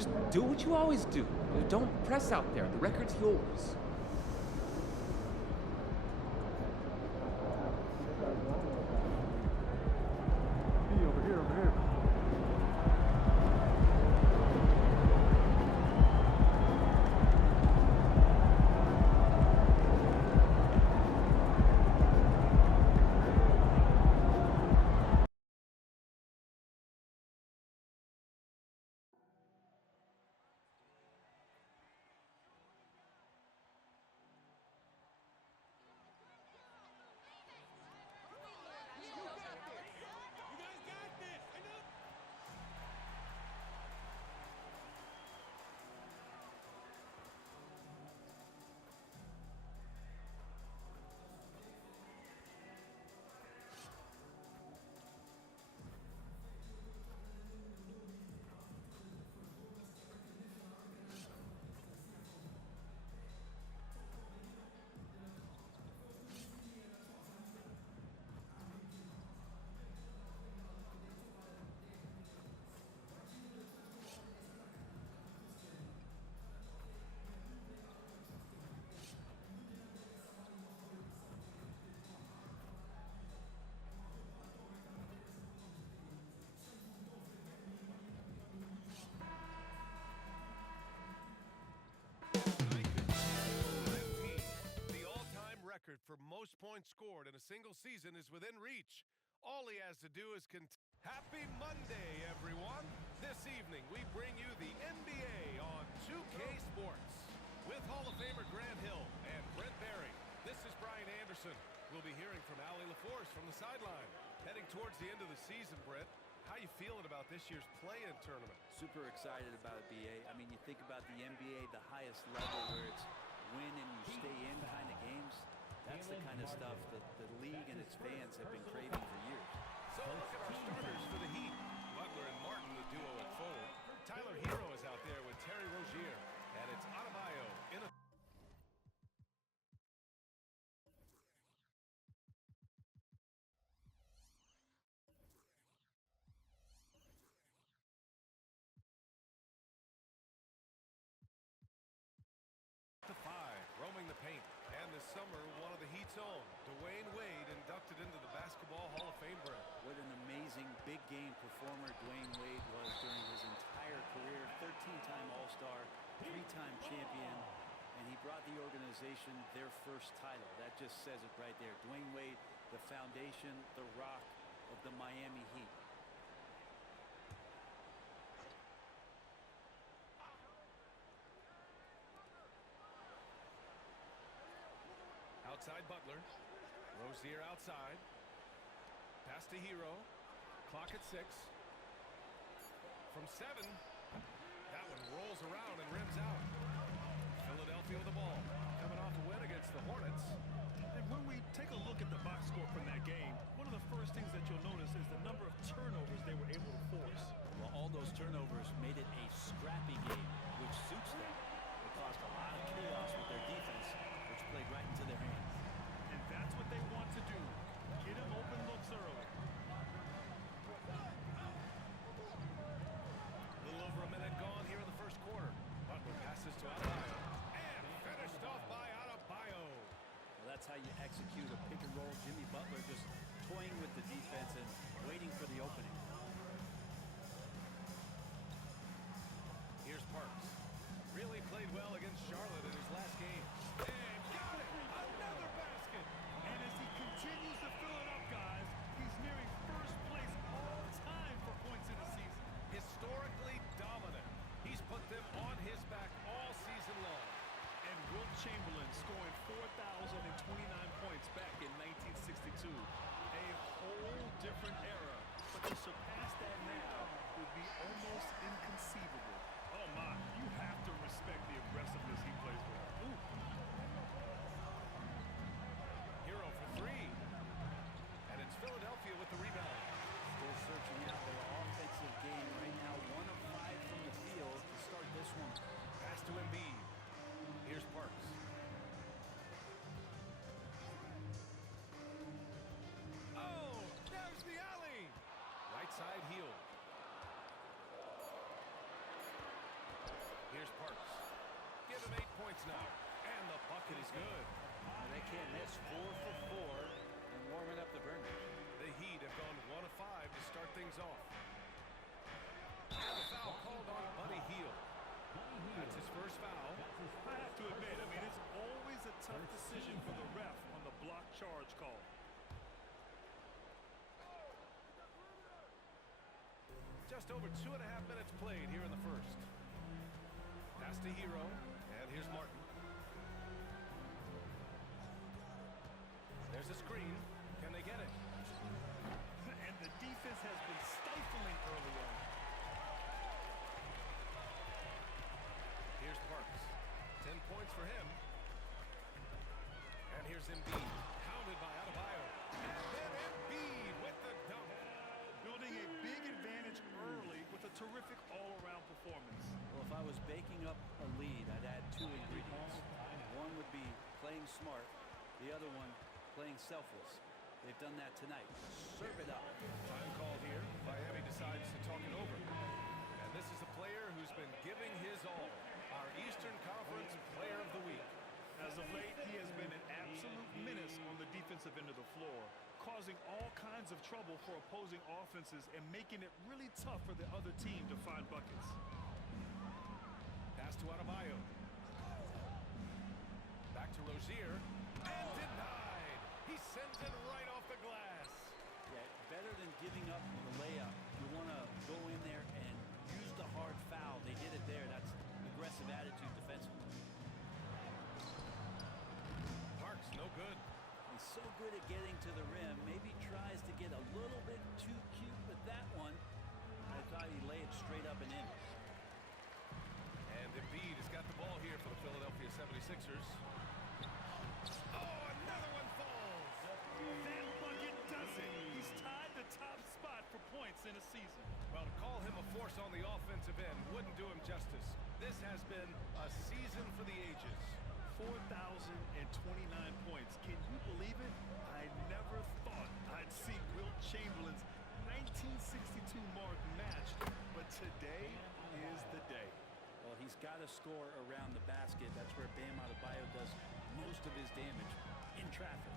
Just do what you always do. Don't press out there. The record's yours. Over here, over here. For most points scored in a single season is within reach. All he has to do is Happy Monday, everyone. This evening, we bring you the NBA on 2K Sports. With Hall of Famer Grant Hill and Brent Barry, this is Brian Anderson. We'll be hearing from Allie LaForce from the sideline. Heading towards the end of the season, Brent, how you feeling about this year's play-in tournament? Super excited about it, BA. I mean, you think about the NBA, the highest level where it's win and you stay in kind of games. That's the kind of stuff that the league and its fans have been craving for years. So look at our starters for the Heat. Butler and Martin, the duo at forward. Tyler Hero is out there with Terry Rozier. And it's Adebayo in a... to 5, roaming the paint. And this summer, one of the Heat's own, Dwayne Wade, inducted into the Basketball Hall of Fame. Brent, what an amazing big game performer Dwayne Wade was during his entire career. 13-time All-Star, 3-time champion, and he brought the organization their first title. That just says it right there. Dwayne Wade, the foundation, the rock of the Miami Heat. outside Butler. Rozier outside. Pass to Hero. Clock at 6. From 7. That one rolls around and rims out. Philadelphia with the ball. Coming off a win against the Hornets. And when we take a look at the box score from that game, one of the first things that you'll notice is the number of turnovers they were able to force. Well, all those turnovers made it a scrappy game, which suits them. They caused a lot of chaos with their defense, which played right into their hands. And that's what they want to do. Get them open looks early. A little over a minute gone here in the first quarter. Butler passes to Adebayo. And finished off by Adebayo. Well, that's how you execute a pick and roll. Jimmy Butler can't miss. 4 for 4 and warming up the burner. The Heat have gone 1 of 5 to start things off. And a foul called on Buddy Hield. That's his first foul. I have to admit, I mean, it's always a tough decision for the ref on the block charge call. Just over 2.5 minutes played here in the first. Pass to Hero, and here's Martin. There's a screen. Can they get it? And the defense has been stifling early on. Here's Parks. 10 points for him. And here's Embiid. Pounded by Adebayo. And then Embiid with the dunk. Building a big advantage early with a terrific all-around performance. Well, if I was baking up a lead, I'd add 2 ingredients. One would be playing smart. The other one, playing selfless. They've done that tonight. Serve it up. Time called here. Miami decides to talk it over. And this is a player who's been giving his all. Our Eastern Conference Player of the Week. As of late, he has been an absolute menace on the defensive end of the floor, causing all kinds of trouble for opposing offenses and making it really tough for the other team to find buckets. Pass to Adebayo. Back to Rozier. And denied. He sends it right off the glass. Yeah, better than giving up the layup. You want to go in there and use the hard foul. They did it there. That's aggressive attitude defensively. Parks, no good. He's so good at getting to the rim. Maybe tries to get a little bit too cute with that one. I thought he'd lay it straight up and in. And Embiid has got the ball here for the Philadelphia 76ers. Oh, another one falls. That bucket does it. He's tied the top spot for points in a season. Well, to call him a force on the offensive end wouldn't do him justice. This has been a season for the ages. 4,029 points. Can you believe it? I never thought I'd see Wilt Chamberlain's 1962 mark matched, but today is the day. Well, he's got to score around the basket. That's where Bam Adebayo does most of his damage, in traffic.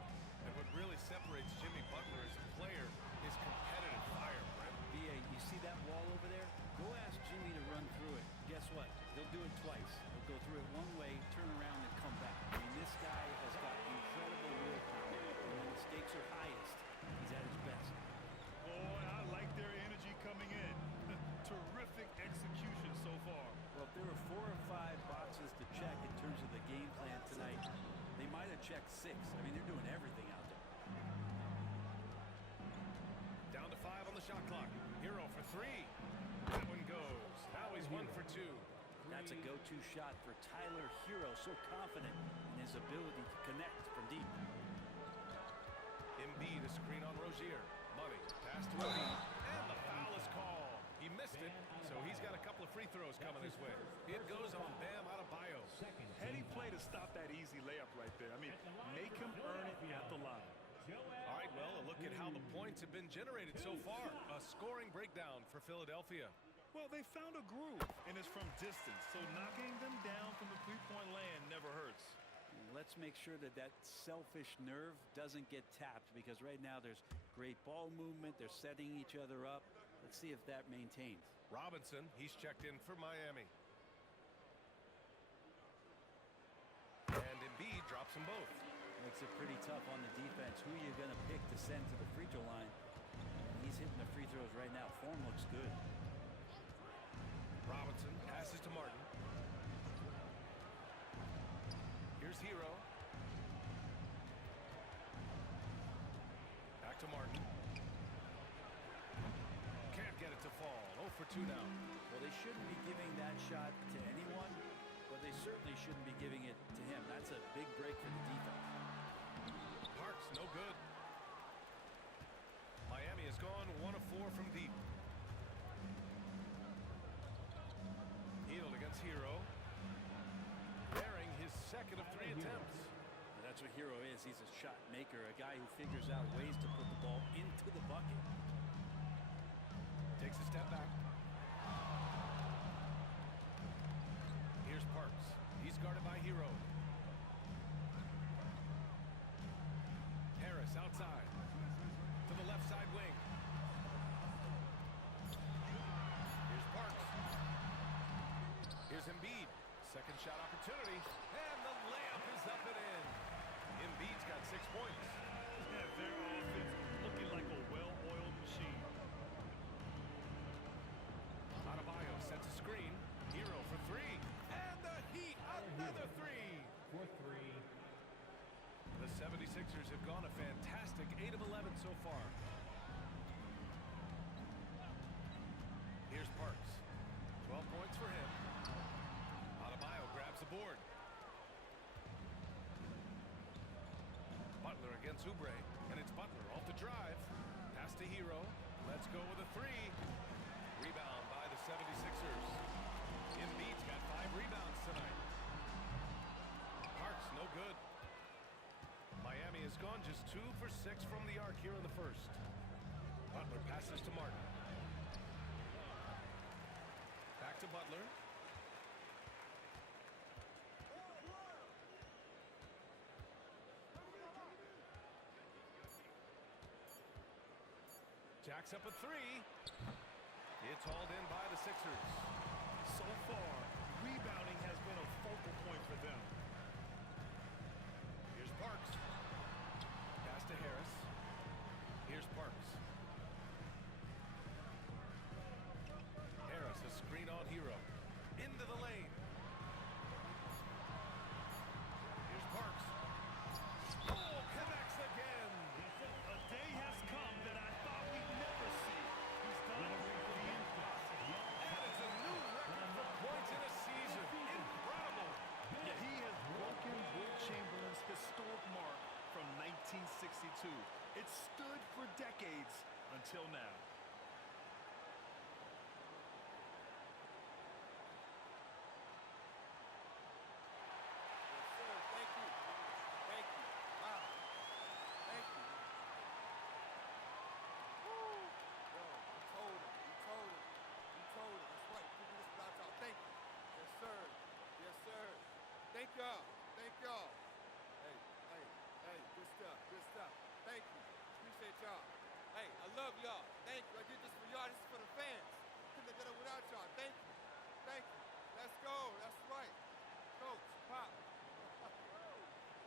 And what really separates Jimmy Butler as a player is competitive fire, Brent. B.A., you see that wall over there? Go ask Jimmy to run through it. Guess what? He'll do it twice. He'll go through it one way, turn around, and come back. I mean, this guy has got incredible willpower. And when the stakes are highest, he's at his best. Boy, I like their energy coming in. Terrific execution so far. Well, if there were 4 or 5 boxes to check in terms of the game plan tonight, they might have checked 6. I mean, they're doing everything out there. Down to 5 on the shot clock. Hero for 3. That one goes. Now he's 1 for 2. That's a go-to shot for Tyler Hero, so confident in his ability to connect from deep. Embiid, a screen on Rozier. Money, pass to Embiid. And the foul is called. He missed it, so he's got a couple of free throws coming his way. It goes on Bam Adebayo. Heady play to stop that easy layup right there. I mean, make him earn it at the line. All right, well, a look at how the points have been generated so far. A scoring breakdown for Philadelphia. Well, they found a groove, and it's from distance, so knocking them down from the three-point land never hurts. Let's make sure that that selfish nerve doesn't get tapped, because right now there's great ball movement. They're setting each other up. Let's see if that maintains. Robinson, he's checked in for Miami. And Embiid drops them both. Makes it pretty tough on the defense. Who are you going to pick to send to the free throw line? He's hitting the free throws right now. Form looks good. Robinson passes to Martin. Here's Hero. Back to Martin. Can't get it to fall. 0 for 2 now. Well, they shouldn't be giving that shot to anyone, but they certainly shouldn't be giving it to him. That's a big break for the defense. Parks, no good. Miami has gone 1 of 4 from deep. Hield against Hero. Bearing his second of 3 attempts. And that's what Hero is. He's a shot maker, a guy who figures out ways to put the ball into the bucket. Takes a step back. Here's Parks. He's guarded by Hero. shot opportunity, and the layup is up and in. Embiid's got 6 points. Yeah, their offense looking like a well-oiled machine. Adebayo sets a screen. Hero for 3. And the Heat, another 3. For 3. The 76ers have gone a fantastic 8 of 11 so far. Here's Parks. 12 points for him. Adebayo grabs the board. Butler against Oubre, and it's Butler off the drive. Pass to Hero. Let's go with a 3. Rebound by the 76ers. Embiid's got 5 rebounds tonight. Parks, no good. Miami has gone just 2 for 6 from the arc here in the first. Butler passes to Martin. Back to Butler. Jacks up a 3. It's hauled in by the Sixers. So far, rebounding has been a focal point for them. Here's Parks. Pass to Harris. Here's Parks. Harris, a screen on Hero. Into the lane. Here's Parks. Oh, connects again. A day has come that I thought we'd never see. He's done the impossible. And it's a new record for points in a season. Incredible. Yeah, he has broken Wilt Chamberlain's historic mark from 1962. It stood for decades until now. Thank y'all. Thank y'all. Hey, good stuff, good stuff. Thank you. Appreciate y'all. Hey, I love y'all. Thank you. I did this for y'all. This is for the fans. Couldn't have done it without y'all. Thank you. Thank you. Let's go. That's right. Coach, Pop.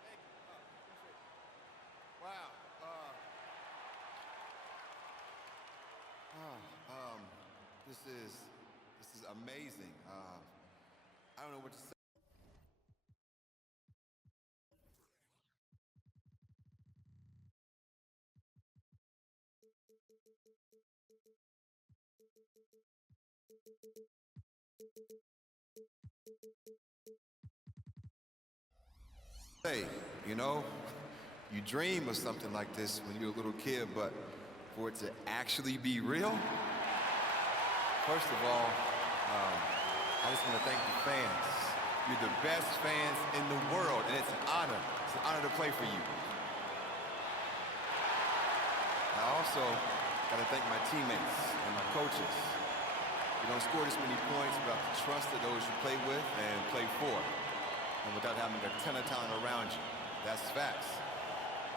Thank you. Appreciate it. Wow. This is amazing. I don't know what to say. You know, you dream of something like this when you're a little kid, but for it to actually be real, first of all, I just want to thank the fans. You're the best fans in the world, and it's an honor. It's an honor to play for you. I also got to thank my teammates and my coaches. You don't score this many points without the trust of those you play with and play for, and without having a ton of talent around you. That's facts.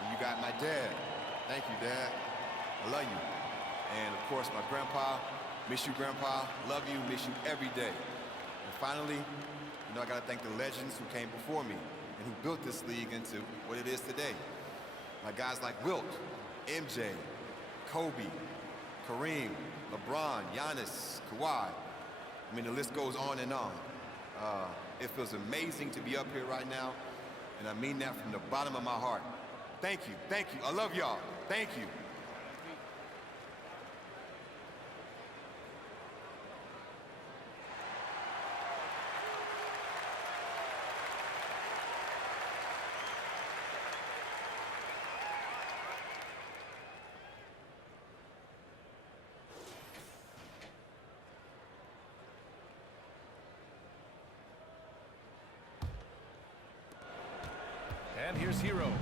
And you got my dad. Thank you, Dad. I love you. And of course, my grandpa. Miss you, Grandpa. Love you. Miss you every day. And finally, you know, I gotta thank the legends who came before me and who built this league into what it is today. My guys like Wilt, MJ, Kobe, Kareem, LeBron, Giannis, Kawhi. I mean, the list goes on and on. It feels amazing to be up here right now, and I mean that from the bottom of my heart. Thank you, thank you. I love y'all. Thank you. And here's Hero.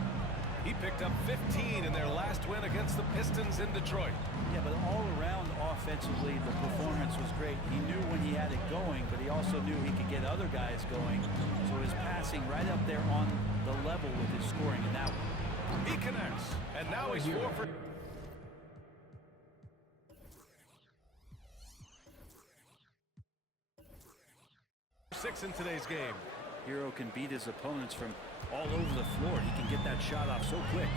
He picked up 15 in their last win against the Pistons in Detroit. Yeah, but all around offensively, the performance was great. He knew when he had it going, but he also knew he could get other guys going. So his passing right up there on the level with his scoring in that one. He connects, and now he's 4 for 6 in today's game. Hero can beat his opponents from all over the floor. He can get that shot off so quick.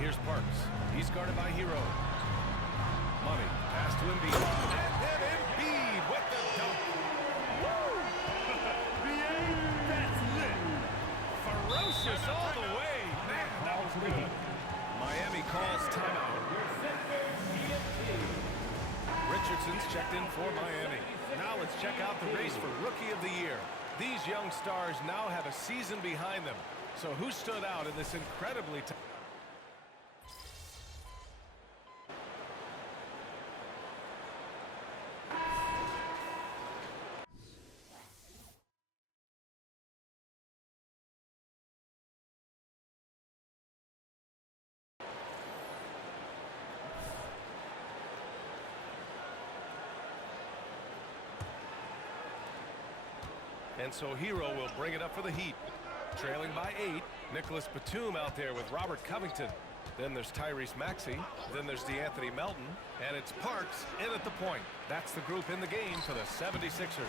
Here's Parks. He's guarded by Hero. Money. Pass to Embiid. And then Embiid with the dunk. Woo! That's lit. Ferocious all the way. Man, that was good. Miami calls timeout. Richardson's checked in for Miami. Now let's check out the race for Rookie of the Year. These young stars now have a season behind them. So who stood out in this incredibly tough? And so Hero will bring it up for the Heat. Trailing by 8. Nicholas Batum out there with Robert Covington. Then there's Tyrese Maxey. Then there's DeAnthony Melton. And it's Parks in at the point. That's the group in the game for the 76ers.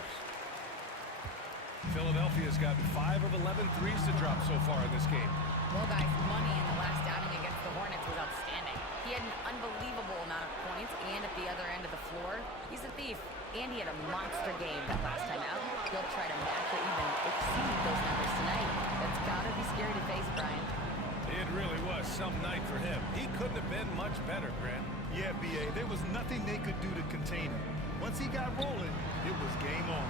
Philadelphia's gotten 5 of 11 threes to drop so far in this game. Well, guys, Money in the last outing against the Hornets was outstanding. He had an unbelievable amount of points, and at the other end of the floor, he's a thief. And he had a monster game that last time out. He'll try to match or even exceed those numbers tonight. That's gotta be scary to face, Brian. It really was some night for him. He couldn't have been much better, Grant. Yeah, B.A., there was nothing they could do to contain him. Once he got rolling, it was game on.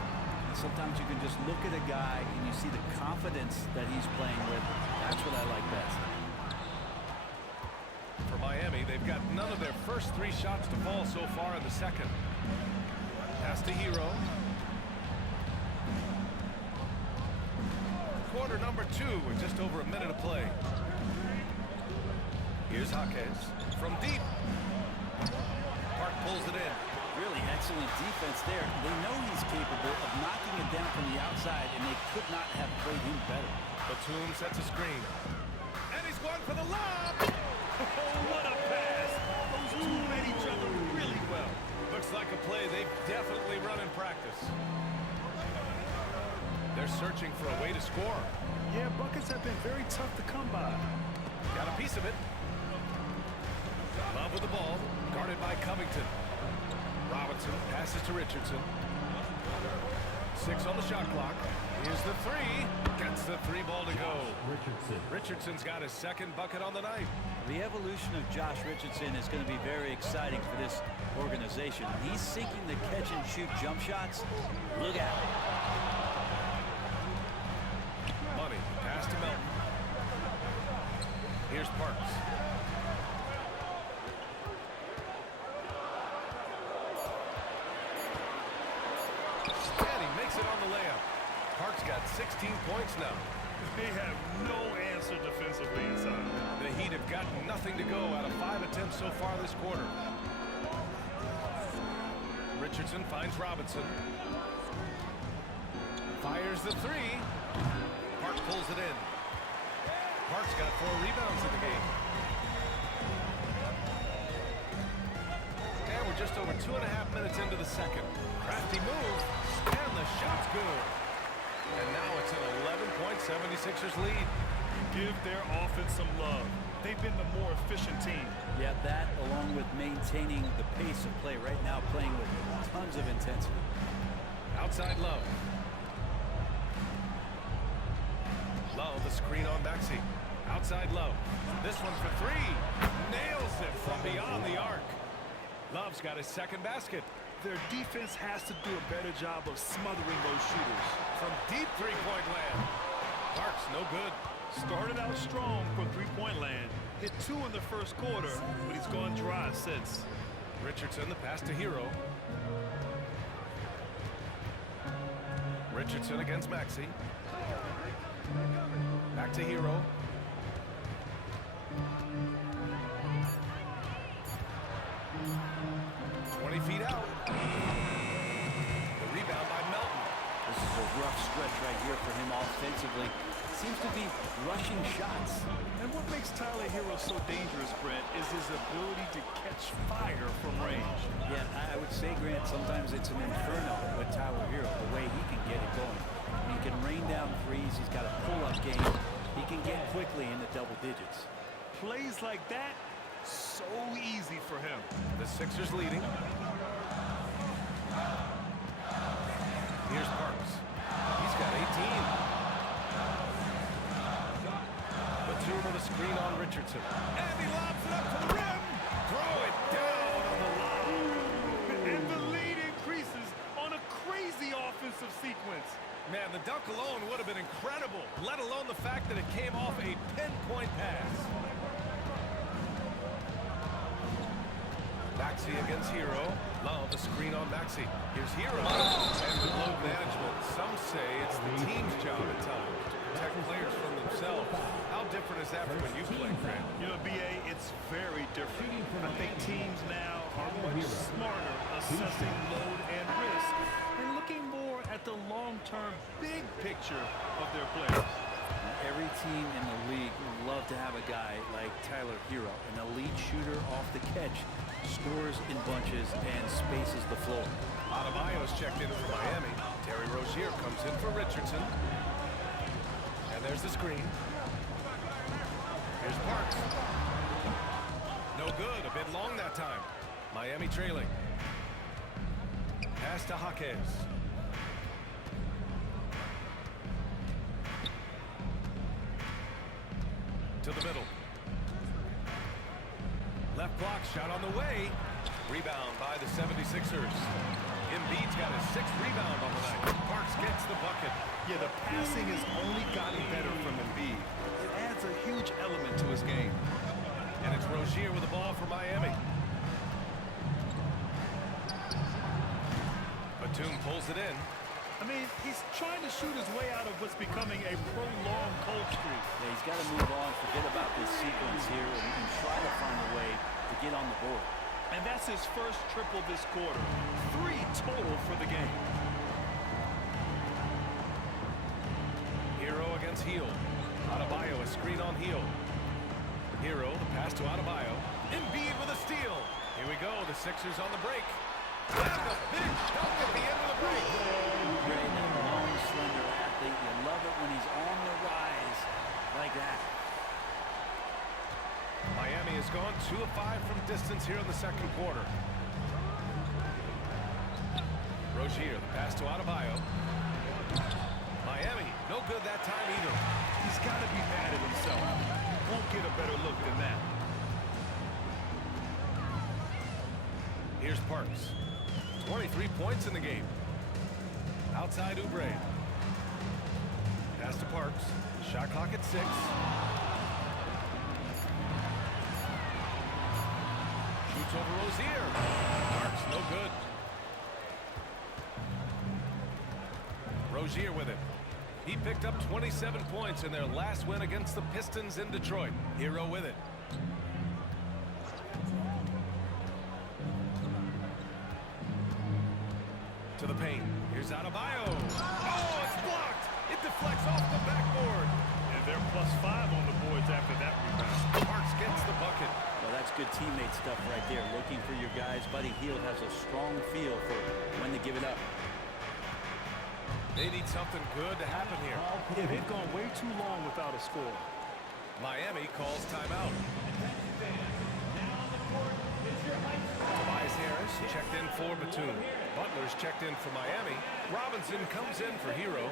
And sometimes you can just look at a guy and you see the confidence that he's playing with. That's what I like best. For Miami, they've got none of their first 3 shots to fall so far in the second. Pass to Hero. Quarter number 2 with just over a minute of play. Here's Jaquez from deep. Park pulls it in. Really excellent defense there. They know he's capable of knocking it down from the outside, and they could not have played him better. Batum sets a screen. And he's going for the lob. Oh, what a pass. Those two read each other really well. Looks like a play they've definitely run in practice. They're searching for a way to score. Yeah, buckets have been very tough to come by. Got a piece of it. Love with the ball. Guarded by Covington. Robinson passes to Richardson. 6 on the shot clock. Here's the 3. Gets the 3 ball to go. Richardson's got his second bucket on the night. The evolution of Josh Richardson is going to be very exciting for this organization. He's seeking the catch-and-shoot jump shots. Look out. Money. Pass to Melton. Here's Parks. And he makes it on the layup. Parks got 16 points now. They have no answer defensively inside. The Heat have got nothing to go out of 5 attempts so far this quarter. Richardson finds Robinson. Fires the 3. Park pulls it in. Park's got 4 rebounds in the game. And we're just over 2.5 minutes into the second. Crafty move, and the shot's good. And now it's an 11-point 76ers lead. Give their offense some love. They've been the more efficient team. Yeah, that along with maintaining the pace of play right now, playing with tons of intensity. Outside Love. Love, the screen on Maxey. Outside Love. This one for 3. Nails it from beyond the arc. Love's got his second basket. Their defense has to do a better job of smothering those shooters. From deep three-point land. Parks, no good. Started out strong from three-point land. Hit 2 in the first quarter, but he's gone dry since. Richardson, the pass to Hero. Richardson against Maxey. Back to Hero. Feet out. The rebound by Melton. This is a rough stretch right here for him offensively. Seems to be rushing shots. And what makes Tyler Hero's so dangerous, Brent, is his ability to catch fire from range. Yeah, I would say, Grant, sometimes it's an inferno with Tyler Hero, the way he can get it going. He can rain down threes. He's got a pull-up game. He can get quickly into double digits. Plays like that, so easy for him. The Sixers leading. Here's Parks. He's got 18. Batum with a screen on Richardson. And he lobs it up to the rim. Throw it down on the line. And the lead increases on a crazy offensive sequence. Man, the dunk alone would have been incredible, let alone the fact that it came off a pinpoint pass. Maxey against Hero. Love, a screen on Maxey. Here's Hero. And with load management, some say it's the team's job at times to protect players from themselves. How different is that from when you played, Grant? You know, BA, it's very different. I think teams now are much smarter assessing load and risk and looking more at the long-term big picture of their players. Every team in the league would love to have a guy like Tyler Hero, an elite shooter off the catch, scores in bunches, and spaces the floor. Adebayo's checked in for Miami. Terry Rozier comes in for Richardson. And there's the screen. Here's Parks. No good. A bit long that time. Miami trailing. Pass to Jaquez. To the middle. Left block shot on the way. Rebound by the 76ers. Embiid's got his 6th rebound on the night. Parks gets the bucket. Yeah, the passing has only gotten better from Embiid. It adds a huge element to his game. And it's Rozier with the ball for Miami. Batum pulls it in. I mean, he's trying to shoot his way out of what's becoming a prolonged cold streak. Yeah, he's got to move on, forget about this sequence here, and try to find a way to get on the board. And that's his first triple this quarter. 3 total for the game. Hero against Heel. Adebayo, a screen on Heel. Hero, the pass to Adebayo. Embiid with a steal. Here we go, the Sixers on the break. And a big dunk at the end of the break. Great, that long, slender athlete. You love it when he's on the rise like that. Miami has gone 2 of 5 from distance here in the second quarter. Rozier, the pass to Adebayo. Miami, no good that time either. He's got to be mad at himself. Won't get a better look than that. Here's Parks. 23 points in the game. Outside Oubre. Pass to Parks. Shot clock at 6. Shoots over Rozier. Parks, no good. Rozier with it. He picked up 27 points in their last win against the Pistons in Detroit. Hero with it. To the paint. Here's Adebayo. Oh, it's blocked. It deflects off the backboard. And they're +5 on the boards after that rebound. Parks gets the bucket. Well, that's good teammate stuff right there. Looking for your guys. Buddy Hield has a strong feel for when to give it up. They need something good to happen here. Yeah, they've gone way too long without a score. Miami calls timeout. Tobias Harris checked in for Batum. Butler's checked in for Miami. Robinson comes in for Hero.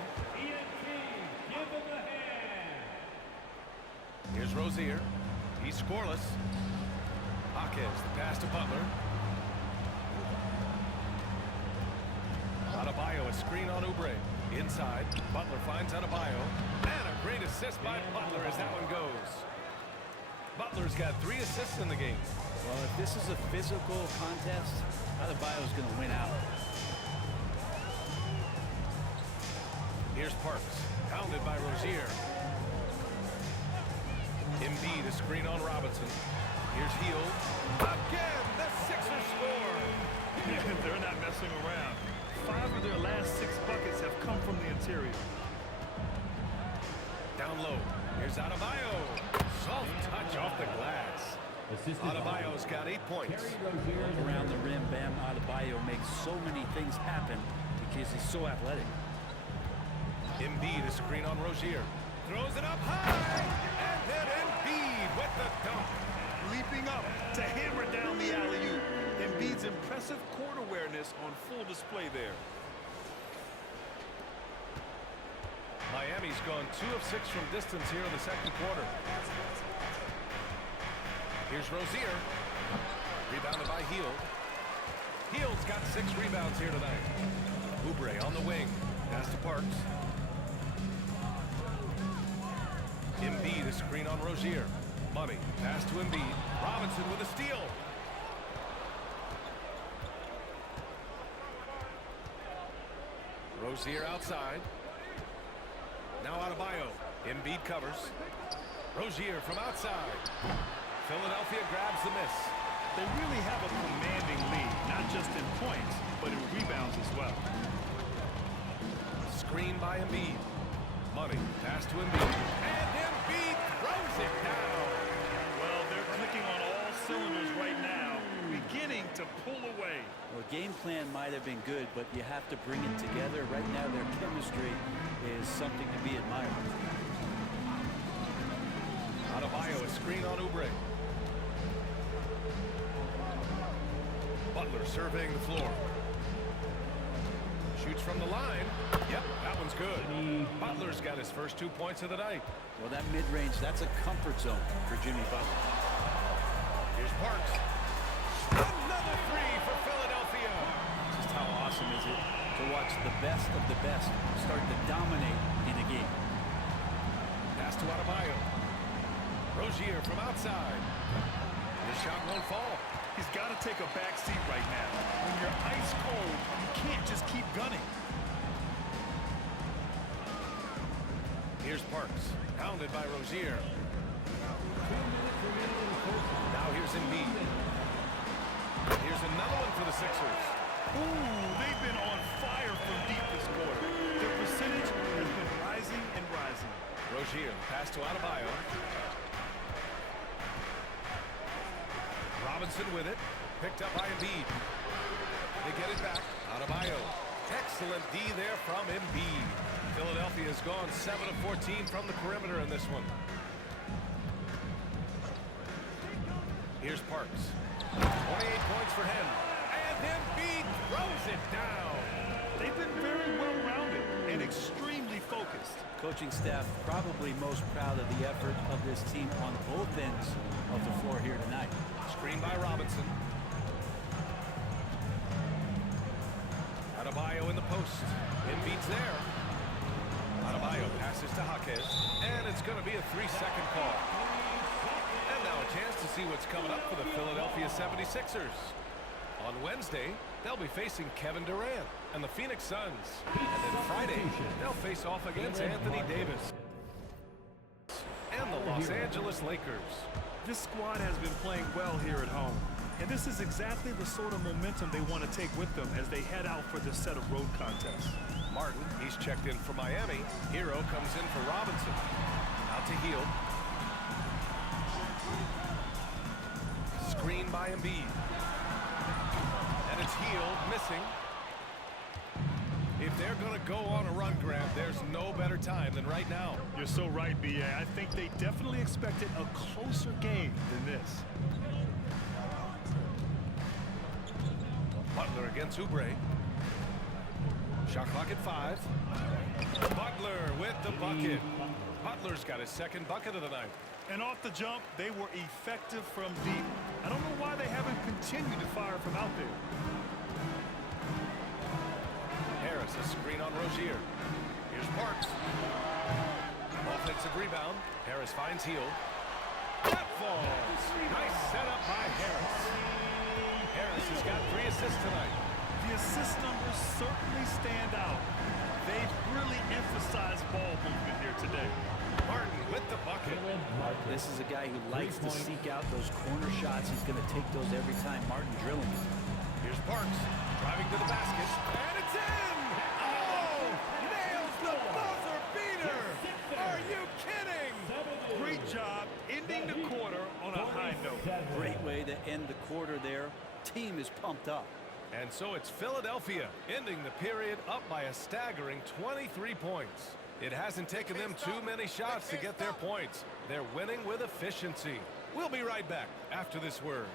Here's Rozier. He's scoreless. Jaquez, the pass to Butler. Adebayo, a screen on Oubre. Inside, Butler finds Adebayo. And a great assist by Butler as that one goes. Butler's got 3 assists in the game. Well, if this is a physical contest, Adebayo's going to win out. Here's Parks, pounded by Rozier. Embiid, a screen on Robinson. Here's Hield. Again, the Sixers score. They're not messing around. 5 of their last 6 buckets have come from the interior. Down low. Here's Adebayo. Soft touch off the Adebayo's got 8 points. Around the rim, Bam Adebayo makes so many things happen because he's so athletic. Embiid, a screen on Rozier. Throws it up high, and then Embiid with the dunk. Leaping up to hammer down the alley-oop. Embiid's impressive court awareness on full display there. Miami's gone 2 of 6 from distance here in the second quarter. Here's Rozier. Rebounded by Hield. Hield's got 6 rebounds here tonight. Oubre on the wing. Pass to Parks. Embiid, a screen on Rozier. Money. Pass to Embiid. Robinson with a steal. Rozier outside. Now Adebayo. Embiid covers. Rozier from outside. Philadelphia grabs the miss. They really have a commanding lead, not just in points, but in rebounds as well. Screen by Embiid. Money. Pass to Embiid. And Embiid throws it down. Well, they're clicking on all cylinders right now, beginning to pull away. Well, game plan might have been good, but you have to bring it together. Right now, their chemistry is something to be admired. Adebayo, a screen on Oubre. Butler surveying the floor. Shoots from the line. Yep, that one's good. Butler's got his first 2 points of the night. Well, that mid-range, that's a comfort zone for Jimmy Butler. Here's Parks. Another 3 for Philadelphia. Just how awesome is it to watch the best of the best start to dominate in a game. Pass to Adebayo. Rozier from outside. His shot won't fall. He's got to take a back seat right now. When you're ice cold, you can't just keep gunning. Here's Parks. Pounded by Rozier. Now here's Embiid. Here's another one for the Sixers. Ooh, they've been on fire from deep this quarter. Their percentage has been rising and rising. Rozier, pass to Adebayo. Robinson with it. Picked up by Embiid. They get it back. Adebayo. Excellent D there from Embiid. Philadelphia has gone 7 of 14 from the perimeter in this one. Here's Parks. 28 points for him. And Embiid throws it down. They've been very well-rounded and extremely focused. Coaching staff probably most proud of the effort of this team on both ends of the floor here tonight. Screen by Robinson. Adebayo in the post. Embiid's there. Adebayo passes to Jaquez. And it's going to be a 3-second call. And now a chance to see what's coming up for the Philadelphia 76ers. On Wednesday, they'll be facing Kevin Durant and the Phoenix Suns. And then Friday, they'll face off against Anthony Davis and the Los Angeles Lakers. This squad has been playing well here at home. And this is exactly the sort of momentum they want to take with them as they head out for this set of road contests. Martin, he's checked in for Miami. Hero comes in for Robinson. Out to Hield. Screen by Embiid. And it's Hield missing. If they're going to go on a run grab, there's no better time than right now. You're so right, B.A. I think they definitely expected a closer game than this. Butler against Oubre. Shot clock at 5. Butler with the bucket. Butler's got his second bucket of the night. And off the jump, they were effective from deep. I don't know why they haven't continued to fire from out there. Harris, a screen on Rozier. Here's Parks. Offensive rebound. Harris finds Hield. That falls. Nice setup by Harris. Harris has got 3 assists tonight. The assist numbers certainly stand out. They've really emphasized ball movement here today. Martin with the bucket. This is a guy who likes to seek out those corner shots. He's going to take those every time. Martin drilling it. Here's Parks driving to the basket. And it's in! Oh! Nails the buzzer beater! Are you kidding? Great job ending the quarter on a high note. Great way to end the quarter there. Team is pumped up. And so it's Philadelphia ending the period up by a staggering 23 points. It hasn't taken them too many shots to get their points. They're winning with efficiency. We'll be right back after this word.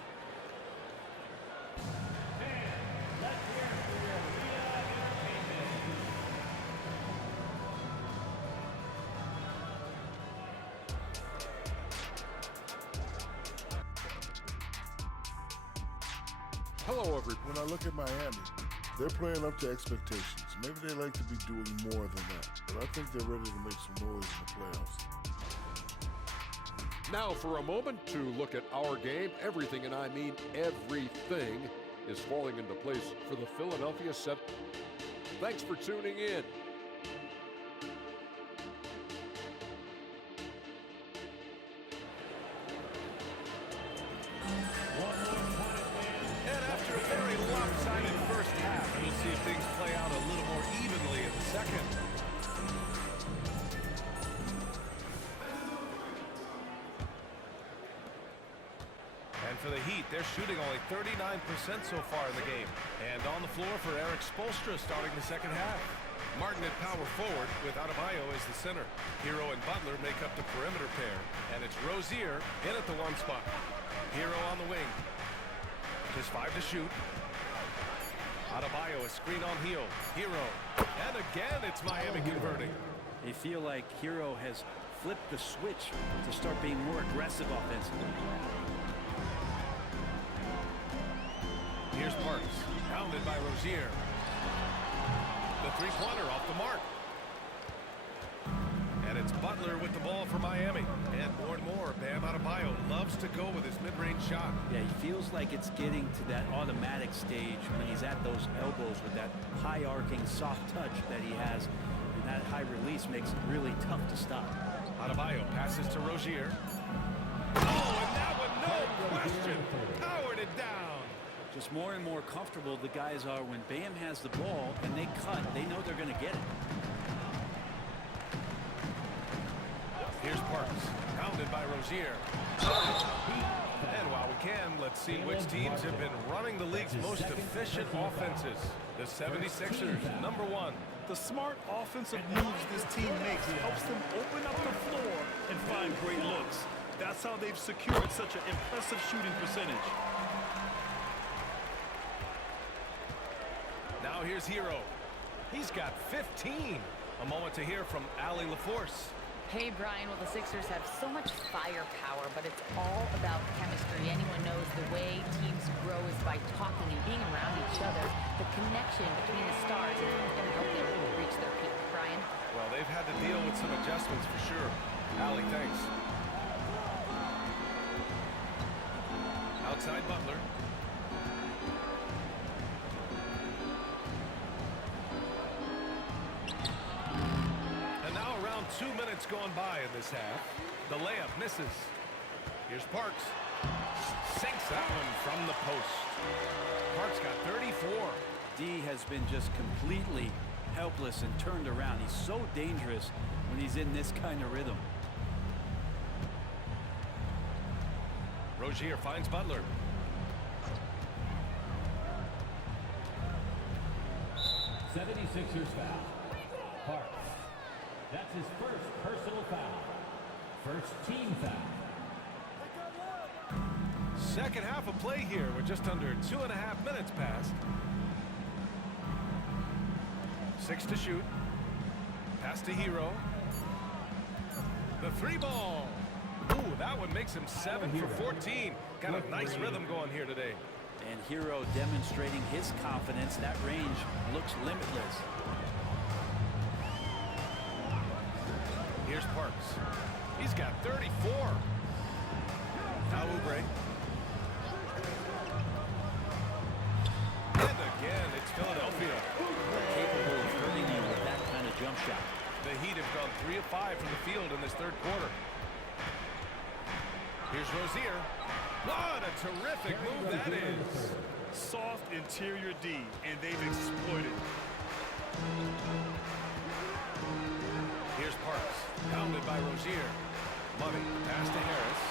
Hello, everyone. When I look at Miami, they're playing up to expectations. Maybe they like to be doing more than that, but I think they're ready to make some noise in the playoffs. Now for a moment to look at our game. Everything, and I mean everything, is falling into place for the Philadelphia set. Thanks for tuning in. And after a very lopsided first half, we'll see if things play out a little more evenly in the second. And for the Heat, they're shooting only 39% so far in the game. And on the floor for Eric Spoelstra starting the second half. Martin at power forward with Adebayo as the center. Hero and Butler make up the perimeter pair. And it's Rozier in at the one spot. Hero on the wing. Just 5 to shoot. Adebayo, a screen on Heel. Hero. And again, it's Miami converting. They feel like Hero has flipped the switch to start being more aggressive offensively. Here's Parks, pounded by Rozier. The three-pointer off the mark. And it's Butler with the ball for Miami. And more, Bam Adebayo loves to go with his mid-range shot. Yeah, he feels like it's getting to that automatic stage when he's at those elbows with that high-arcing soft touch that he has. And that high release makes it really tough to stop. Adebayo passes to Rozier. Oh, and that one, no question, powered it down. Just more and more comfortable the guys are when Bam has the ball and they cut. They know they're going to get it. Here's Parks, pounded by Rozier. And while we can, let's see which teams have been running the league's most efficient offenses. The 76ers, number 1. The smart offensive moves this team makes helps them open up the floor and find great looks. That's how they've secured such an impressive shooting percentage. Now here's Hero. He's got 15. A moment to hear from Allie LaForce. Hey, Brian, well, the Sixers have so much firepower, but it's all about chemistry. Anyone knows the way teams grow is by talking and being around each other. The connection between the stars is going to help them reach their peak. Brian? Well, they've had to deal with some adjustments for sure. Allie, thanks. Outside Butler. And now around 2 minutes gone by in this half. The layup misses. Here's Parks. Sinks that one from the post. Parks got 34. D has been just completely helpless and turned around. He's so dangerous when he's in this kind of rhythm. Rozier finds Butler. '76ers foul. Parks. That's his first personal foul. First team foul. Second half of play here with just under 2.5 minutes passed. 6 to shoot. Pass to Hero. The three ball. Ooh, that one makes him 7 for 14. Got a nice rhythm going here today. And Hero demonstrating his confidence. That range looks limitless. Here's Parks. He's got 34. Now Oubre. And again, it's Philadelphia. Capable of hurting you with that kind of jump shot. The Heat have gone 3 of 5 from the field in this third quarter. Here's Rozier. What a terrific move that is. Soft interior D, and they've exploited. Here's Parks, pounded by Rozier. Money, pass to Harris.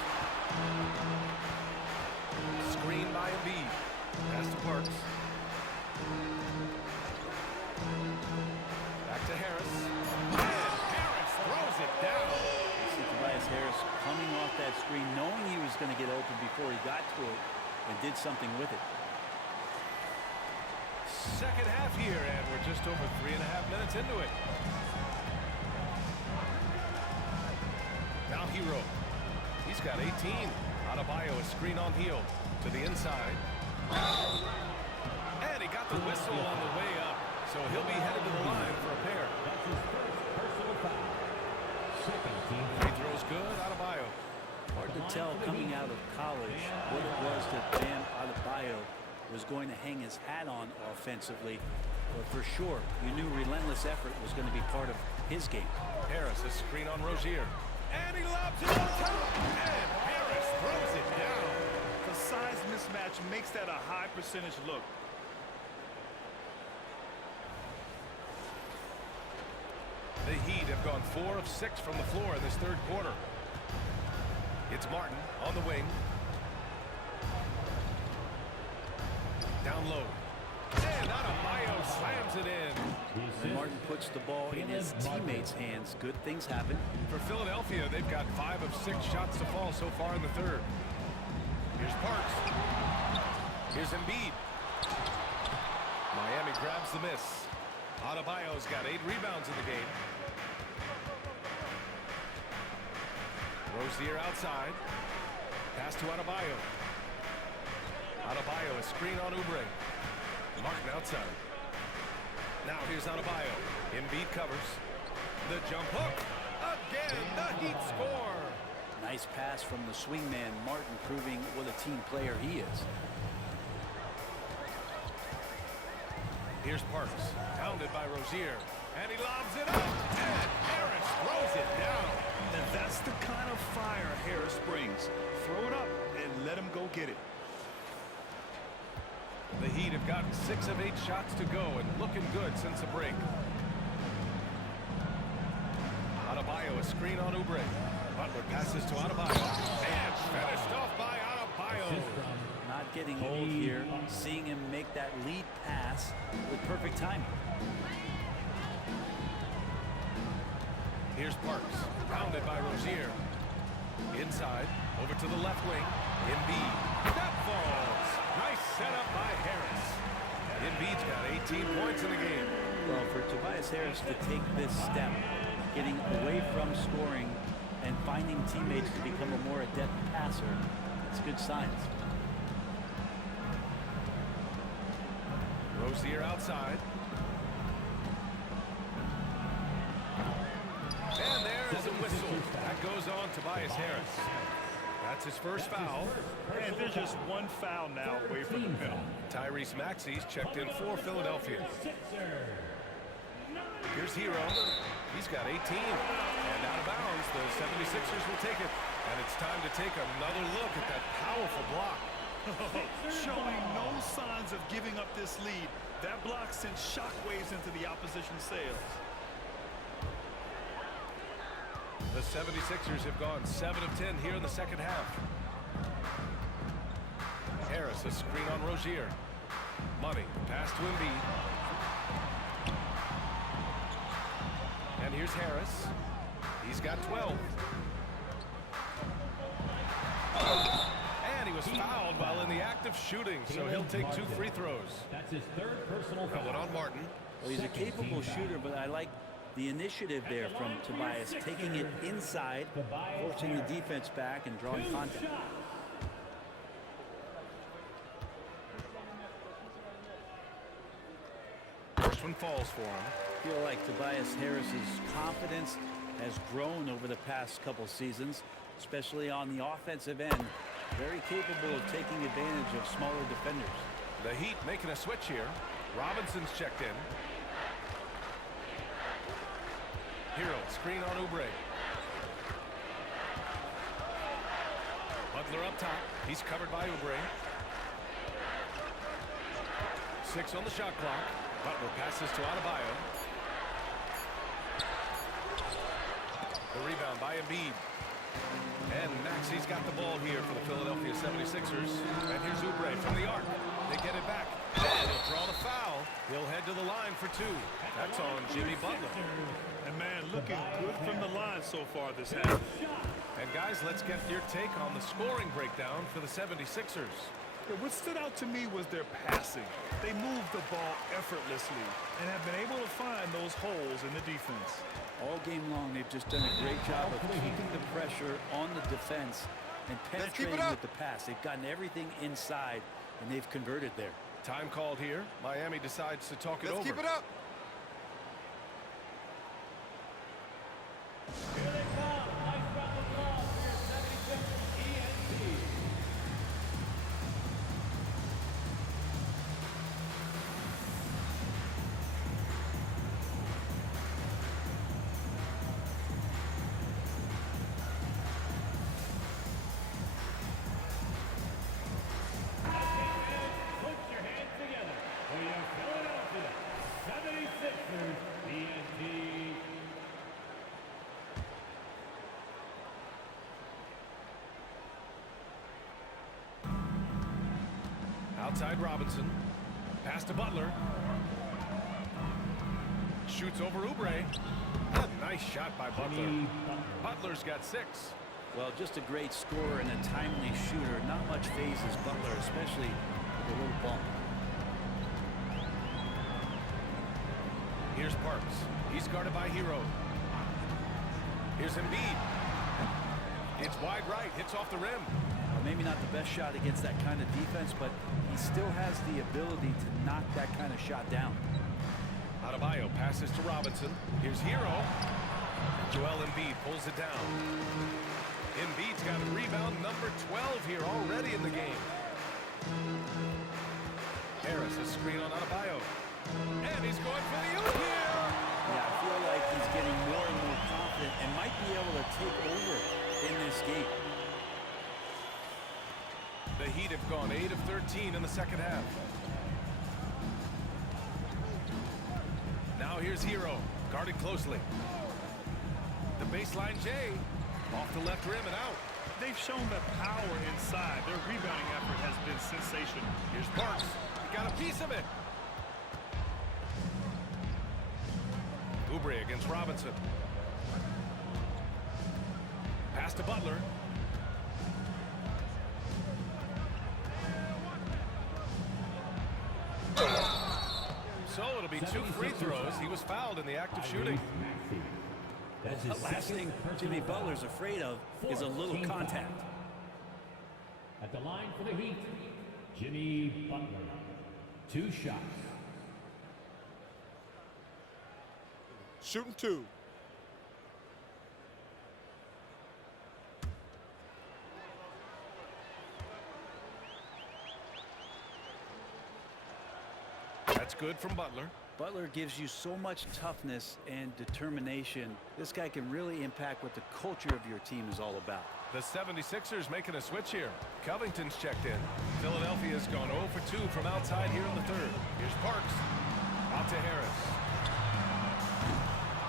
going to get open before he got to it and did something with it. Second half here, and we're just over 3.5 minutes into it. Now Hero. He's got 18. Adebayo, a screen on heel to the inside. And he got the whistle on the way up. So he'll be headed to the line for a pair. That's his first personal foul. Second team. Free throw's good, Adebayo. Hard to tell coming out of college what it was that Bam Adebayo was going to hang his hat on offensively. But for sure, you knew relentless effort was going to be part of his game. Harris, a screen on Rozier. And he lobs it on top. And Harris throws it down. The size mismatch makes that a high percentage look. The Heat have gone 4 of 6 from the floor in this third quarter. It's Martin on the wing. Down low. And Adebayo slams it in. And Martin puts the ball in his teammates' hands. Good things happen. For Philadelphia, they've got 5 of 6 shots to fall so far in the third. Here's Parks. Here's Embiid. Miami grabs the miss. Adebayo's got 8 rebounds in the game. Rozier outside. Pass to Adebayo. Adebayo, a screen on Oubre. Martin outside. Now here's Adebayo. Embiid covers. The jump hook. Again, the Heat score. Nice pass from the swingman Martin, proving what a team player he is. Here's Parks. Pounded by Rozier. And he lobs it up. And Harris throws it down. And that's the kind of fire Harris brings. Throw it up and let him go get it. The Heat have gotten 6 of 8 shots to go and looking good since the break. Adebayo, a screen on Oubre. Butler passes to Adebayo. And finished off by Adebayo. Not getting old here. Seeing him make that lead pass with perfect timing. Here's Parks. Pounded by Rozier. Inside. Over to the left wing. Embiid. That falls. Nice setup by Harris. Embiid's got 18 points in the game. Well, for Tobias Harris to take this step, getting away from scoring and finding teammates to become a more adept passer, it's good signs. Rozier outside. And there is a whistle. That goes on Tobias Harris. That's his first foul. And there's just one foul now away from the penalty. Tyrese Maxey's checked in for Philadelphia. Here's Hero. He's got 18. And out of bounds, the 76ers will take it. And it's time to take another look at that powerful block. Showing no signs of giving up this lead. That block sent shockwaves into the opposition's sails. The 76ers have gone 7 of 10 here in the second half. Harris, a screen on Rozier. Money, pass to Embiid. And here's Harris. He's got 12. And he was fouled while in the act of shooting, so he'll take 2 free throws. That's his third personal That one foul. on Martin. Well, he's a capable shooter, but I like the initiative there from Tobias, taking it inside, forcing the defense back and drawing contact. First one falls for him. I feel like Tobias Harris's confidence has grown over the past couple seasons, especially on the offensive end. Very capable of taking advantage of smaller defenders. The Heat making a switch here. Robinson's checked in. Hero, screen on Oubre. Butler up top. He's covered by Oubre. 6 on the shot clock. Butler passes to Adebayo. The rebound by Embiid. And Maxey's got the ball here for the Philadelphia 76ers. And here's Oubre from the arc. They get it back. And he'll draw the foul. He'll head to the line for two. That's on Jimmy Butler. And man, looking good from the line so far this half. And guys, let's get your take on the scoring breakdown for the 76ers. Yeah, what stood out to me was their passing. They moved the ball effortlessly and have been able to find those holes in the defense. All game long, they've just done a great job of keeping the pressure on the defense and penetrating with the pass. They've gotten everything inside, and they've converted there. Time called here. Miami decides to talk it over. Let's keep it up. Here they come. Nice round of applause for your 76ers ENT. Put your hands together for your Philadelphia 76ers ENT. Outside Robinson. Pass to Butler. Shoots over Oubre. A nice shot by Butler. Butler's got 6. Well, just a great scorer and a timely shooter. Not much phases Butler, especially with a little bump. Here's Parks. He's guarded by Hero. Here's Embiid. It's wide right. Hits off the rim. Maybe not the best shot against that kind of defense, but he still has the ability to knock that kind of shot down. Adebayo passes to Robinson. Here's Hero. Joel Embiid pulls it down. Embiid's got rebound number 12 here already in the game. Harris, a screen on Adebayo. And he's going for the oop here. Yeah, I feel like he's getting more and more confident and might be able to take over in this game. The Heat have gone 8 of 13 in the second half. Now here's Hero, guarded closely. The baseline J, off the left rim and out. They've shown the power inside. Their rebounding effort has been sensational. Here's Parks, he got a piece of it. Oubre against Robinson. Pass to Butler. So it'll be 2 free throws. He was fouled in the act of shooting. That's The his last thing Jimmy Butler's afraid of is a little contact. At the line for the Heat, Jimmy Butler. 2 shots. Shooting 2. That's good from Butler. Butler gives you so much toughness and determination. This guy can really impact what the culture of your team is all about. The 76ers making a switch here. Covington's checked in. Philadelphia's gone 0 for 2 from outside here in the third. Here's Parks. Out to Harris.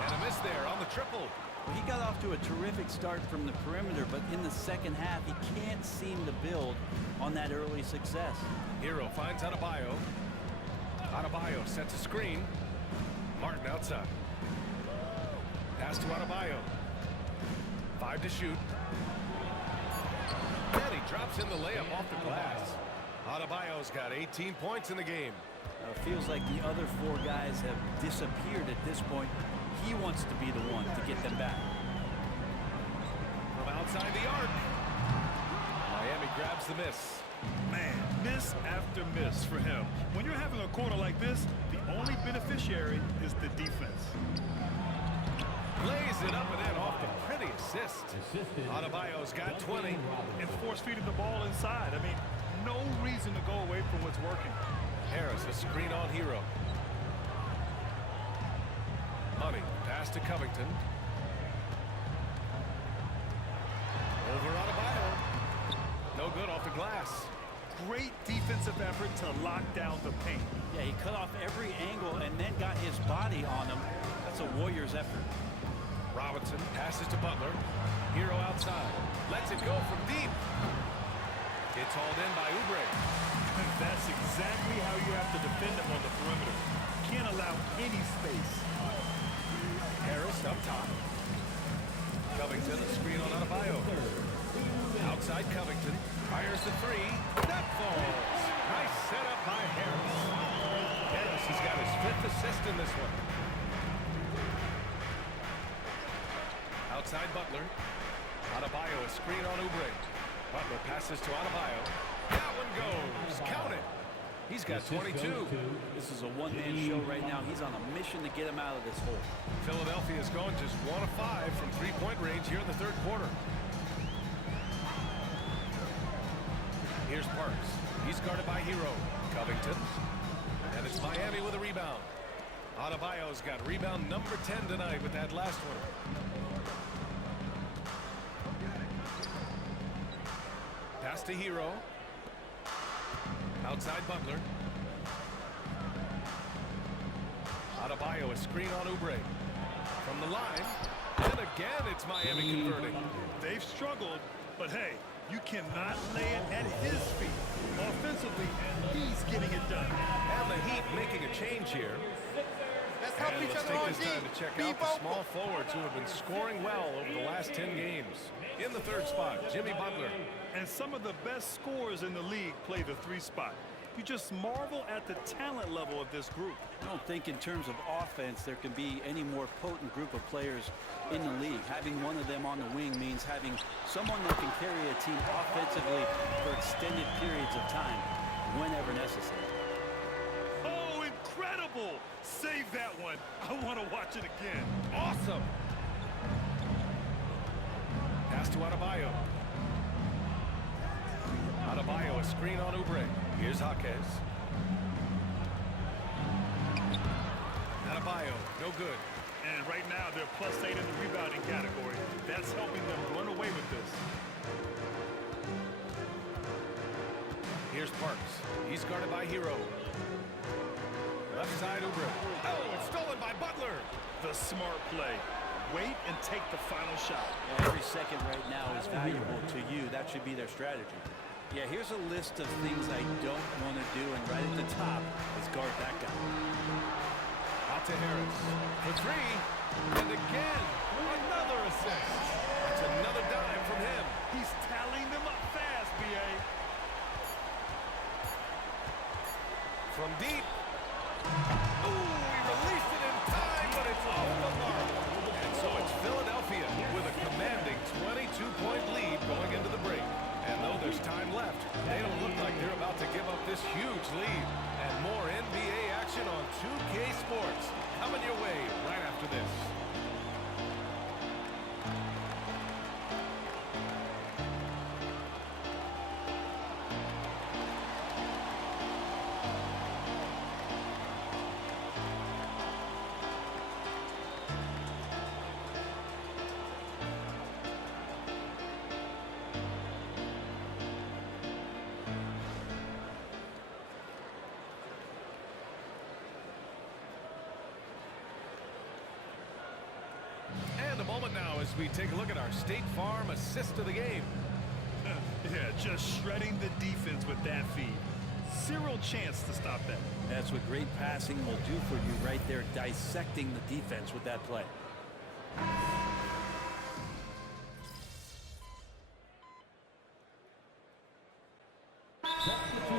And a miss there on the triple. Well, he got off to a terrific start from the perimeter, but in the second half, he can't seem to build on that early success. Hero finds Adebayo. Adebayo sets a screen. Martin outside. Pass to Adebayo. 5 to shoot. And he drops in the layup off the glass. Adebayo's got 18 points in the game. Feels like the other 4 guys have disappeared at this point. He wants to be the one to get them back. From outside the arc. Miami grabs the miss. Man, miss after miss for him. When you're having a quarter like this, the only beneficiary is the defense. Lays it up and in off the pretty assist. Adebayo's got 20. And force-feeding the ball inside. I mean, no reason to go away from what's working. Harris, a screen on Hero. Money, pass to Covington. Over Adebayo. No good off the glass. Great defensive effort to lock down the paint. Yeah, he cut off every angle and then got his body on him. That's a Warriors effort. Robinson passes to Butler. Hero outside. Lets it go from deep. It's hauled in by Oubre. That's exactly how you have to defend him on the perimeter. can't allow any space. Harris up top. Covington, a screen on Adebayo. Outside Covington. Fires the three. That falls. Nice setup by Harris. Harris has got his 5th assist in this one. Outside Butler. Adebayo, a screen on Oubre. Butler passes to Adebayo. That one goes. Count it. He's got 22. This is a one-man show right now. He's on a mission to get him out of this hole. Philadelphia is going just 1 of 5 from three-point range here in the third quarter. Here's Parks. He's guarded by Hero. Covington. And it's Miami with a rebound. Adebayo's got rebound number 10 tonight with that last one. Pass to Hero. Outside Butler. Adebayo, a screen on Oubre. From the line. And again, it's Miami converting. They've struggled, but hey, you cannot lay it at his feet. Offensively, he's getting it done. And the Heat making a change here. Let's help And each let's other take on this D. time to check Be out the vocal. small forwards who have been scoring well over the last 10 games. In the third spot, Jimmy Butler. And some of the best scorers in the league play the 3 spot. You just marvel at the talent level of this group. I don't think in terms of offense there can be any more potent group of players in the league. Having one of them on the wing means having someone that can carry a team offensively for extended periods of time whenever necessary. Oh, incredible! Save that one. I want to watch it again. Awesome. Pass to Adebayo. Adebayo, a screen on Oubre. Here's Jaquez. Adebayo, no good. And right now, they're +8 in the rebounding category. That's helping them run away with this. Here's Parks. He's guarded by Hero. Left side, Oubre. Oh, it's stolen by Butler. The smart play. Wait and take the final shot. Every second right now is valuable to you. That should be their strategy. Yeah, here's a list of things I don't want to do, and right at the top is guard that guy. Out to Harris. For 3. And again, another assist. That's another dime from him. He's tallying them up fast, B.A. From deep. Ooh, he released it in time, but it's off the mark. And so it's Philadelphia with a commanding 22-point lead going into the break. And though there's time left, they don't look like they're about to give up this huge lead. And more NBA action on 2K Sports coming your way right after this. And a moment now as we take a look at our State Farm assist of the game. Yeah, just shredding the defense with that feed. Zero chance to stop that. That's what great passing will do for you right there, dissecting the defense with that play.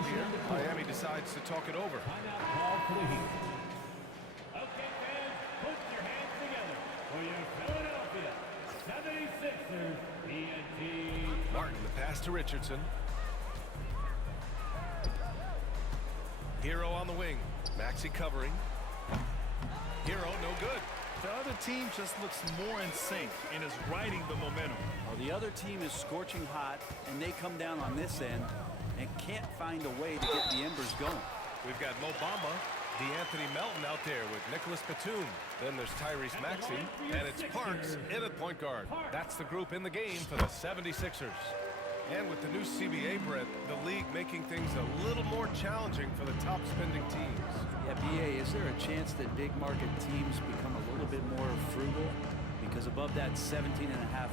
Here, Miami decides to talk it over. Timeout call for the Heat. Okay, fans, put your hands together for your Philadelphia 76ers TNT. Martin, the pass to Richardson. Hero on the wing. Maxey covering. Hero, no good. The other team just looks more in sync and is riding the momentum. Well, the other team is scorching hot, and they come down on this end and can't find a way to get the embers going. We've got Mo Bamba, DeAnthony Melton out there with Nicholas Batum. Then there's Tyrese Maxey, and it's Parks in at point guard. That's the group in the game for the 76ers. And with the new CBA, Brett, the league making things a little more challenging for the top spending teams. Yeah, BA, is there a chance that big market teams become a little bit more frugal? Because above that $17.5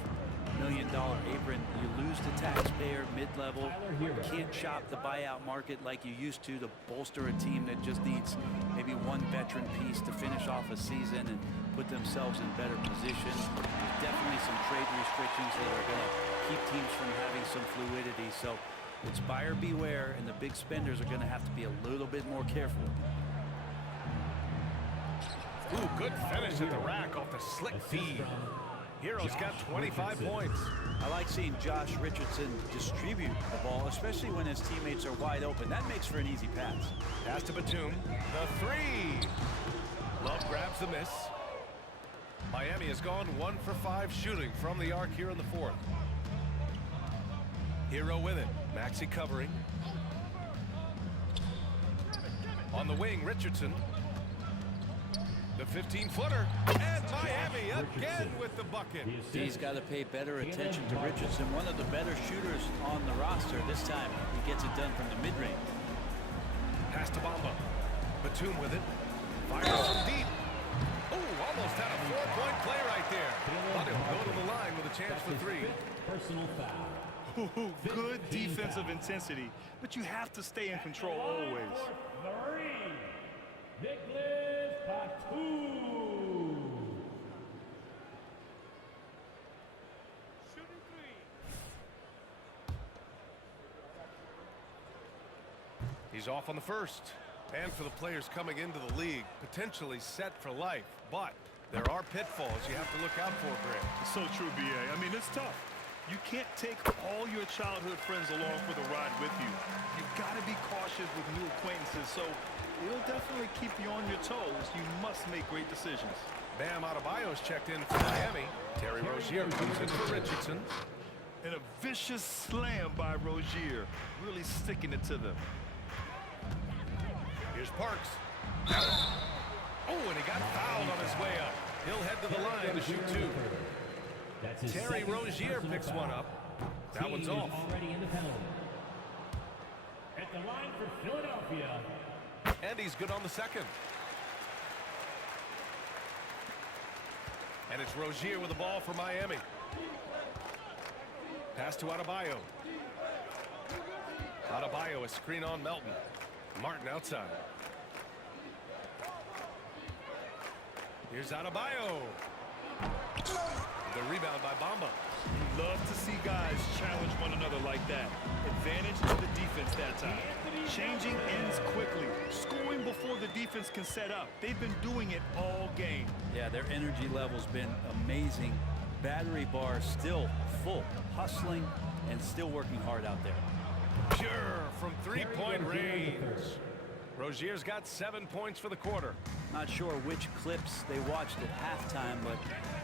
million apron. You lose the taxpayer mid-level. You can't shop the buyout market like you used to bolster a team that just needs maybe one veteran piece to finish off a season and put themselves in better position. There's definitely some trade restrictions that are going to keep teams from having some fluidity. So it's buyer beware, and the big spenders are going to have to be a little bit more careful. Ooh, good finish at the rack off the slick feed. Hero's got 25 points. I like seeing Josh Richardson distribute the ball, especially when his teammates are wide open. That makes for an easy pass. Pass to Batum. The three. Love grabs the miss. Miami has gone 1 for 5 shooting from the arc here in the fourth. Hero with it. Maxey covering. On the wing, Richardson. The 15-footer. And Miami again with the bucket. He's got to pay better attention to Richardson, one of the better shooters on the roster. This time he gets it done from the mid-range. Pass to Bamba. Batum with it. Fires from deep. Oh, almost had a 4-point play right there. But he'll go to the line with a chance for 3. Personal foul. Ooh, good defensive intensity, but you have to stay in control always. 3. Nicholas Batum. Shooting 3. He's off on the first. And for the players coming into the league, potentially set for life. But there are pitfalls you have to look out for, Greg. So true, B.A. I mean, it's tough. You can't take all your childhood friends along for the ride with you. You've got to be cautious with new acquaintances, so it'll definitely keep you on your toes. You must make great decisions. Bam Adebayo's checked in for Miami. Terry Rozier comes in for Richardson. And a vicious slam by Rozier, really sticking it to them. Here's Parks. Oh, and he got fouled on his way up. He'll head to the line to shoot 2. Terry Rozier picks one up. That one's off. Already in the penalty. At the line for Philadelphia. And he's good on the second. And it's Rozier with the ball for Miami. Pass to Adebayo. Adebayo, a screen on Melton. Martin outside. Here's Adebayo. The rebound by Bamba. You love to see guys challenge one another like that. Advantage to the defense that time. Changing ends quickly. Scoring before the defense can set up. They've been doing it all game. Yeah, their energy level's been amazing. Battery bar still full. Hustling and still working hard out there. Pure from 3-point range. Rozier's got 7 points for the quarter. Not sure which clips they watched at halftime, but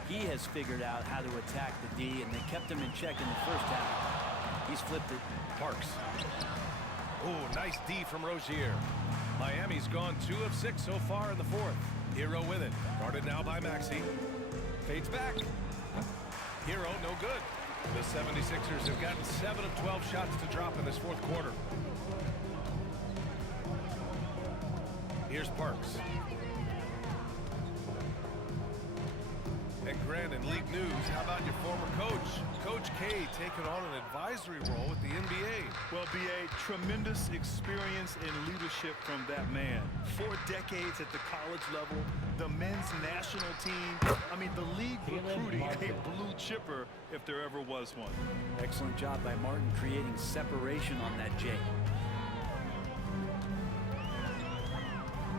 he has figured out how to attack the D, and they kept him in check in the first half. He's flipped it. Parks. Oh, nice D from Rozier. Miami's gone 2 of 6 so far in the fourth. Hero with it. Guarded now by Maxey. Fades back. Hero, no good. The 76ers have gotten 7 of 12 shots to drop in this fourth quarter. Here's Parks. And Grant, in league news, how about your former coach? Coach K taking on an advisory role with the NBA. Well, B.A., tremendous experience and leadership from that man. 4 decades at the college level, the men's national team. I mean, the league recruiting a blue chipper if there ever was one. Excellent job by Martin creating separation on that J.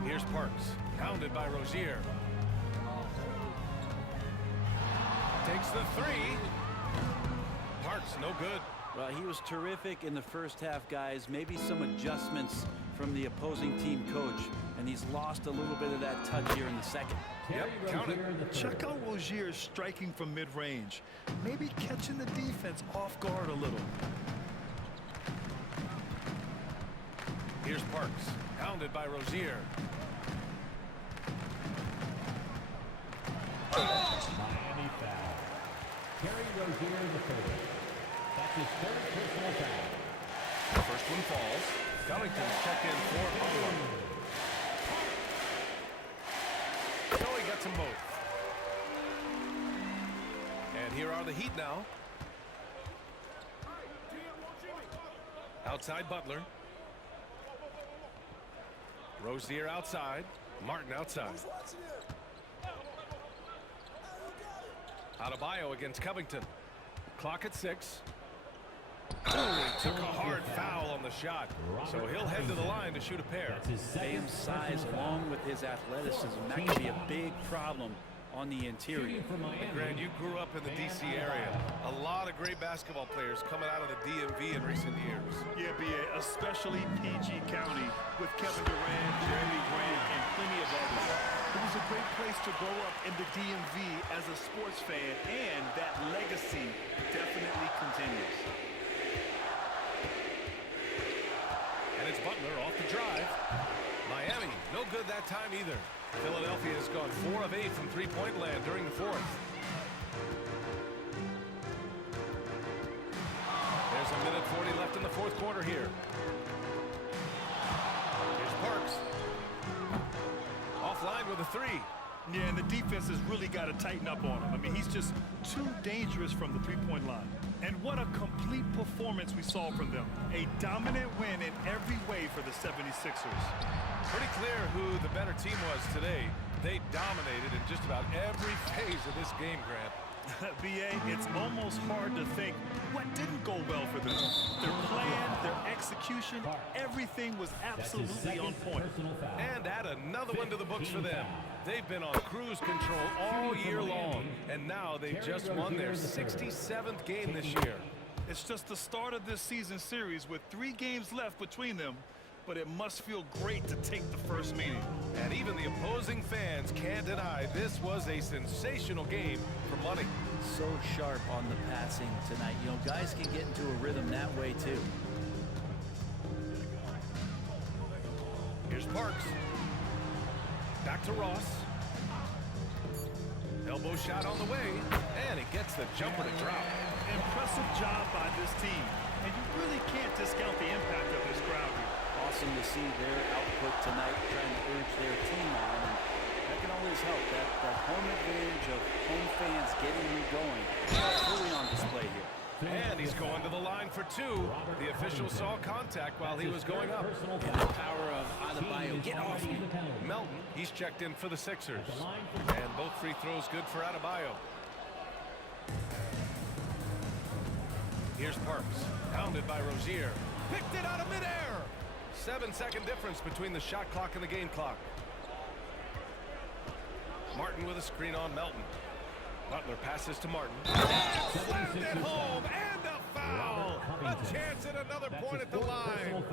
Here's Parks, pounded by Rozier. Takes the 3. Parks, no good. Well, he was terrific in the first half, guys. Maybe some adjustments from the opposing team coach, and he's lost a little bit of that touch here in the second. Yep, count it. Check out Rozier striking from mid-range. Maybe catching the defense off guard a little. Here's Parks, pounded by Rozier. Miami foul. Terry Rozier the third. That's his 3rd personal foul. First one falls. Covington's checked in for Bamba. So he gets them both. And here are the Heat now. Outside Butler. Rozier outside. Martin outside. Adebayo against Covington. Clock at 6. Oh, he took a hard foul on the shot. So he'll head to the line to shoot a pair. Bam's size along with his athleticism, that could be a big problem on the interior. Grant, you grew up in the D.C. area. A lot of great basketball players coming out of the DMV in recent years. Yeah, B.A., especially PG County with Kevin Durant, Jeremy Grant, and plenty of others. It was a great place to grow up in the DMV as a sports fan, and that legacy definitely continues. And it's Butler off the drive. Miami, no good that time either. Philadelphia has gone 4 of 8 from three-point land during the fourth. There's a minute 40 left in the fourth quarter here. Here's Parks. Offline with a 3. Yeah, and the defense has really got to tighten up on him. I mean, he's just too dangerous from the three-point line. And what a complete performance we saw from them. A dominant win in every way for the 76ers. Pretty clear who the better team was today. They dominated in just about every phase of this game, Grant. B.A., it's almost hard to think what didn't go well for them. Their plan, their execution, everything was absolutely on point. And add another one to the books for them. They've been on cruise control all year long, and now they've just won their 67th game this year. It's just the start of this season series with 3 games left between them, but it must feel great to take the first meeting. And even the opposing fans can't deny this was a sensational game for money. So sharp on the passing tonight. You know, guys can get into a rhythm that way too. Here's Parks. Back to Ross. Elbow shot on the way, and he gets the jumper to drop. Impressive job by this team, and you really can't discount the impact of this crowd here. Awesome to see their output tonight, trying to urge their team on, and that can always help. That home advantage of home fans getting you going, fully on display here. And he's going to the line for 2. The official saw contact while he was going up. And the power of Adebayo. Get off me. Melton, he's checked in for the Sixers. And both free throws good for Adebayo. Here's Parks, pounded by Rozier. Picked it out of midair. 7-second difference between the shot clock and the game clock. Martin with a screen on Melton. Butler passes to Martin. Slammed it home, and a foul! A chance at another point at the line.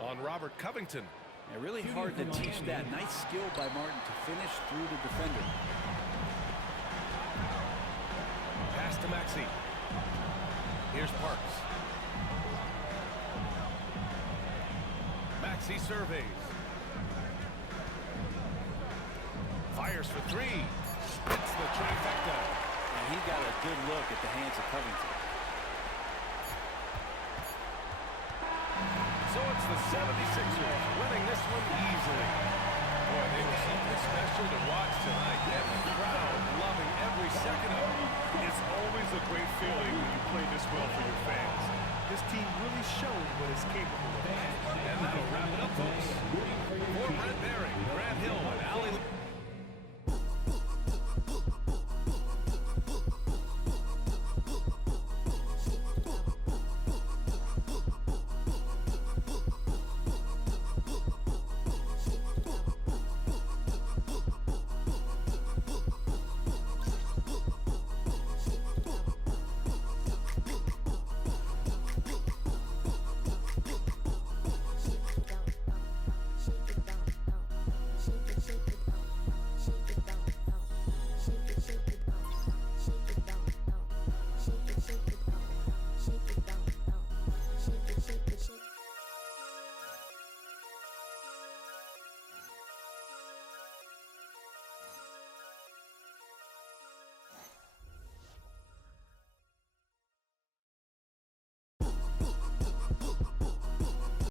On Robert Covington. Yeah, really hard to teach that. Nice skill by Martin to finish through the defender. Pass to Maxey. Here's Parks. Maxey surveys. Fires for 3. Hits the trifecta. And he got a good look at the hands of Covington. So it's the 76ers winning this one easily. Boy, they were something special to watch tonight. And the crowd loving every second of it. It's always a great feeling when you play this well for your fans. This team really showed what it's capable of. And that'll wrap it up, folks. For Brent Barry, Grant Hill, and Allie...